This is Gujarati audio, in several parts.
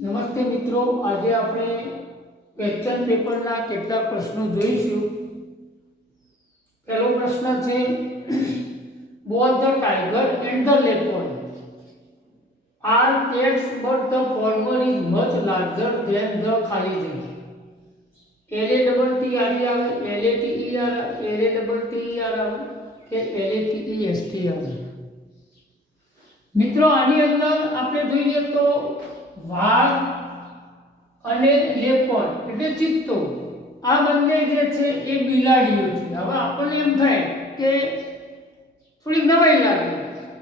નમસ્તે મિત્રો, આજે આપણે ક્વેશ્ચન પેપરના કેટલાક પ્રશ્નો જોઈશું. પહેલો પ્રશ્ન છે, both the tiger and the leopard are cats but the former is much larger than the ખાલી જગ્યા. LATTER મિત્રો આની અંદર આપણે જોઈએ તો વાઘ અને લેપર્ડ એટલે ચિત્તો આ બંને જે છે એ બિલાડીઓ છે. હવે આપણને એમ થાય કે થોડી નવાઈ લાગે,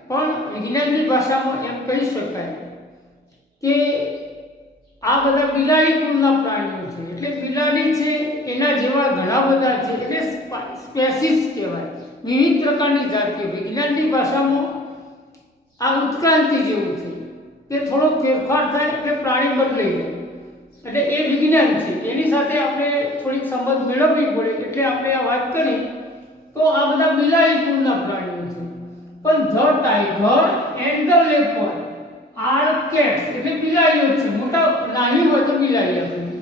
પણ વિજ્ઞાનની ભાષામાં એમ કહી શકાય કે આ બધા બિલાડી કુળના પ્રાણીઓ છે. એટલે બિલાડી છે એના જેવા ઘણા બધા છે, એટલે સ્પેસીસ કહેવાય, વિવિધ પ્રકારની જાતિઓ. વિજ્ઞાનની ભાષામાં આ ઉત્ક્રાંતિ જેવું છે કે થોડો ફેરફાર થાય એટલે પ્રાણી બદલાઈ જાય, એટલે એ વિજ્ઞાન છે. એની સાથે આપણે થોડીક સમજ મેળવવી પડે, એટલે આપણે આ વાત કરી તો આ બધા બિલાડી કુળના પ્રાણીઓ છે. પણ the tiger and the leopard are cats એટલે બિલાડીઓ છે. મોટા નાની હોય તો બિલાડી આપણે,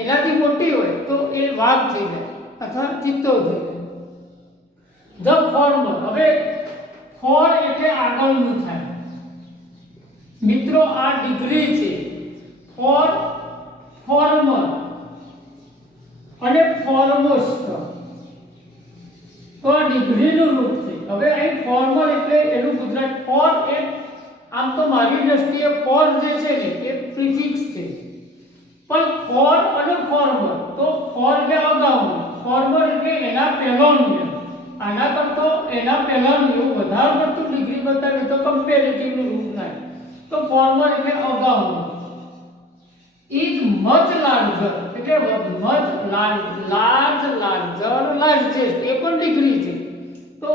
એનાથી મોટી હોય તો એ વાઘ થઈ જાય અથવા ચિત્તો થઈ જાય. ધ ફોર્મર, હવે ફોર એટલે આગળનું થાય મિત્રો, આ ડિગ્રી છે. ફોર, ફોર્મર અને ફોરમોસ્ટ તો આ ડિગ્રીનું રૂપ છે. હવે અહીં ફોર્મર એટલે એનું ગુજરાત ફોર એ આમ તો મારી દ્રષ્ટિએ ફોર જે છે ને એ પ્રિફિક્સ છે, પણ ફોર અને ફોર્મર તો ફોર એટલે અગાઉનું, ફોર્મર એટલે એના પહેલાનું. આના કરતો એના પહેલાનું એવું વધારે પડતું ડિગ્રી બતાવે તો કમ્પેરેટિવનું રૂપ થાય, તો ફોર્મર એટલે અગાઉનું. ઇઝ મચ લાર્જર એટલે મચ લાર્જેસ્ટ એ પણ ડિગ્રી છે, તો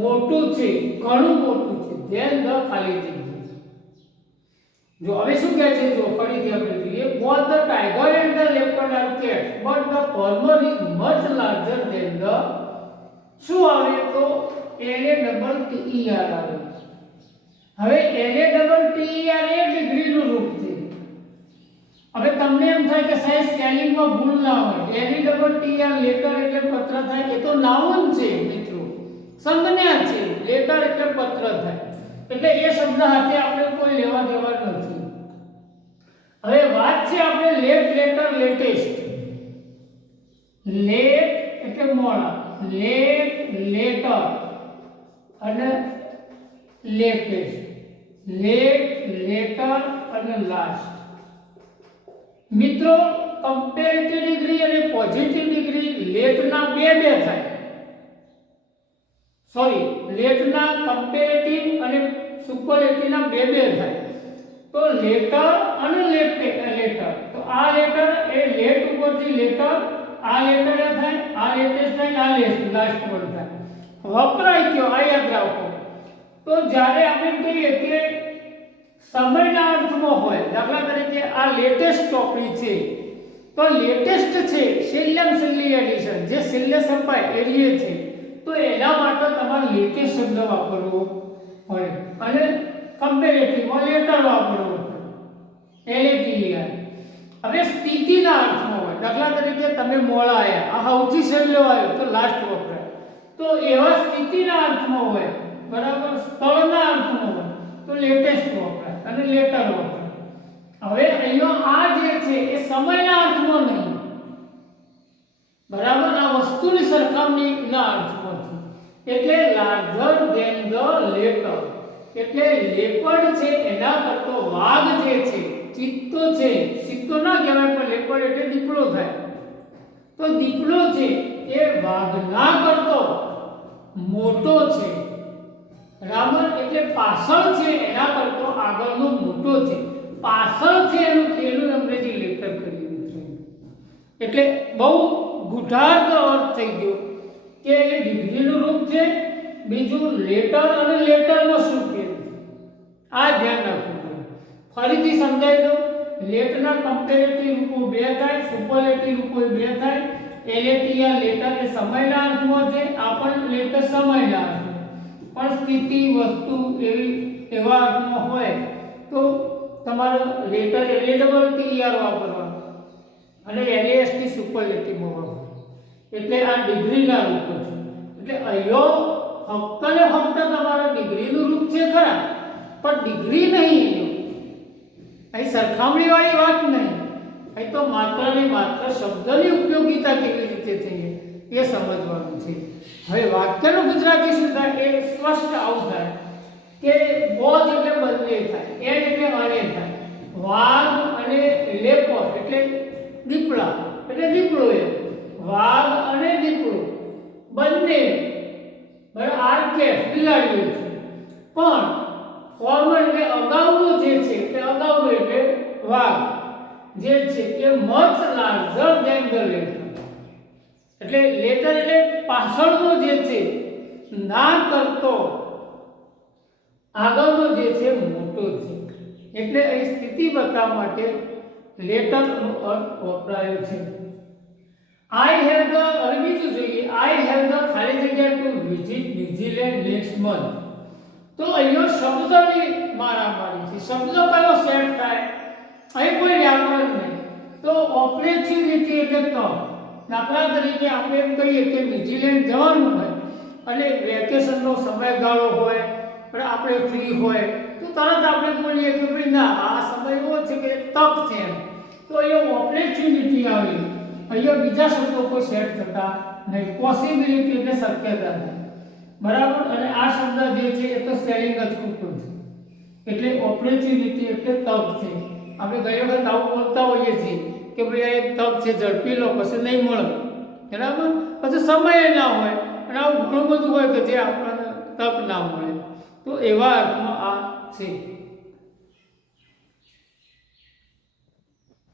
મોટું છે, ઘણું મોટું છે. ધેન ધ ખાલી જગ્યા. જો હવે શું કહે છે, જો ફરીથી આપણે જોઈએ, both the tiger and the leopard are cats but the former is much larger than the શું આવે તો LATTER આવે. હવે LATTER એ ડિગ્રીનું રૂપ છે. હવે તમને એમ થાય કે સાહેબ સ્પેલિંગમાં ભૂલ ના હોય, LATTER લેટર એટલે પત્ર થાય, એ તો નાઉન છે મિત્રો, સંજ્ઞા છે. લેટર એટલે પત્ર થાય, એટલે એ શબ્દ સાથે આપણે કોઈ લેવા દેવા નથી. હવે વાત છે આપણે લેટ, લેટર, લેટેસ્ટ. લેટ એટલે મોડા, લેટ, લેટર અને લેટેસ્ટ, લેટ, લેટર અને લાસ્ટ. મિત્રો કમ્પેરેટિવ ડિગ્રી અને પોઝિટિવ ડિગ્રી લેટના બે થાય, સોરી લેટના કમ્પેરેટિવ અને સુપરલેટિવના બે થાય. તો લેટર અને લેટર, તો આ લેટર એ લેટ ઉપરથી લેટર, આ લેટર થાય, આ લેટેસ્ટ થાય, આ લાસ્ટ વર્ડ થાય. વપરાય કયો આ યાદ રાખો. તો જ્યારે આપણે કહીએ કે સમયના અર્થમાં હોય, દાખલા તરીકે આ લેટેસ્ટ ચોપડી છે તો લેટેસ્ટ છે છેલ્લી એડિશન, જે છેલ્લે છપાય એરિયે છે, તો એના માટે તમારે લેટેસ્ટ શબ્દ વાપરવો પડે અને કમ્પેરેટિવમાં લેટર વાપરવો પડે, LATER. હવે સ્થિતિના અર્થમાં હોય, દાખલા તરીકે તમે મોડા આવ્યા, આ સૌથી છેલ્લો આવ્યો તો લાસ્ટ વપરાય. તો એવા સ્થિતિના અર્થમાં હોય, બરાબર, સ્થળના અર્થમાં હોય તો લેટેસ્ટ વપરાય અને લેટર વપરાય. હવે અહીંયા આ જે છે એ સમયના અર્થમાં નહીં, બરાબર, આ વસ્તુની સરખામણીના અર્થમાં છે. એટલે લાર્જર ધેન ધ લેટર એટલે લેપર્ડ છે એના કરતો વાઘ જે છે, ચિત્તો છે, ચિત્તો ના કહેવાય પણ લેપર્ડ એટલે દીપડો થાય, તો દીપડો છે એ વાઘના કરતો મોટો છે. બરાબર, એટલે પાછળ છે એના કરતો આગળનો મોટો છે. પાછળ છે એનું અંગ્રેજી લેટર કરી દીધું, એટલે બહુ ગુઢાર્થ અર્થ થઈ ગયો કે એ ડિગ્રીનું રૂપ છે. બીજું લેટર અને લેટરમાં શું ફેર છે આ ધ્યાન રાખવું પડે. ફરીથી સમજાવી દઉં, લેટના કમ્પેરેટિવ રૂપો બે થાય, સુપરલેટિવ રૂપો બે થાય. LATER લેટર એ સમયના અર્થમાં છે, આ પણ લેટર સમયના અર્થમાં, પણ સ્થિતિ, વસ્તુ એવા અર્થમાં હોય તો તમારે લેટર LATTER વાપરવાનું અને LAST સુપરલેટિવમાં વાપરવાનું. એટલે આ ડિગ્રીના રૂપો છે. એટલે અહીંયા ફક્ત ને ફક્ત તમારા ડિગ્રીનું રૂપ છે ખરા, પણ ડિગ્રી નહીં. અહીં સરખામણીવાળી વાત નહીં. અહીં તો માત્ર ને માત્ર શબ્દની ઉપયોગિતા કેવી રીતે થઈ એ સમજવાનું છે. હવે વાક્યનું ગુજરાતી શું થાય એ સ્પષ્ટ આવું થાય કે બોધ એટલે બંને થાય, એન એટલે અને થાય, વાઘ અને લેપર એટલે દીપડા એટલે દીપડો, એ વાઘ અને દીપડો બંને બરાબર આર્કેસ બિલાડીઓ છે. પણ ફોર્મલ એટલે અગાઉનું જે છે એટલે અગાઉનું એટલે વાઘ જે છે એ much larger than the latter. એટલે લેટર એટલે પાછળનો જે છે ના કરતો આગળનો જે છે મોટો છે. એટલે અહીં સ્થિતિ બતાવવા માટે લેટરનો અર્થ વપરાયો છે. આઈ હેવ ધ હવે બીજું જોઈએ, આઈ હેવ ધ ખાલી જગ્યા to visit New Zealand next month. તો અહીંયા શબ્દની મારામારી છે. શબ્દ કયો સેટ થાય અહીં કોઈ વ્યાકરણ નહીં. તો ઓપોર્ચ્યુનિટી એટલે તક. દાખલા તરીકે આપણે એમ કહીએ કે ન્યુઝીલેન્ડ જવાનું હોય અને વેકેશનનો સમયગાળો હોય પણ આપણે ફ્રી હોય તો તરત આપણે બોલીએ કે ભાઈ ના આ સમય એવો છે કે તક છે એમ. તો અહીંયા ઓપોર્ચ્યુનિટી આવી. અહીંયા બીજા શબ્દો કોઈ સેટ થતા નહીં. પોસિબિલિટી એટલે શક્યતા નહીં, બરાબર. અને આ શબ્દ જે છે એ તો સ્પેલિંગ જ ખોટું છે. એટલે ઓપોર્ચ્યુનિટી એટલે તક છે. આપણે ગઈ વખત આવું બોલતા હોઈએ છીએ કે ભાઈ આ એક તક છે, ઝડપી લો પછી નહીં મળે, બરાબર. પછી સમય ના હોય અને આવું ઘણું બધું હોય કે જે આપણને તક ના મળે. તો એવા અર્થમાં આ છે.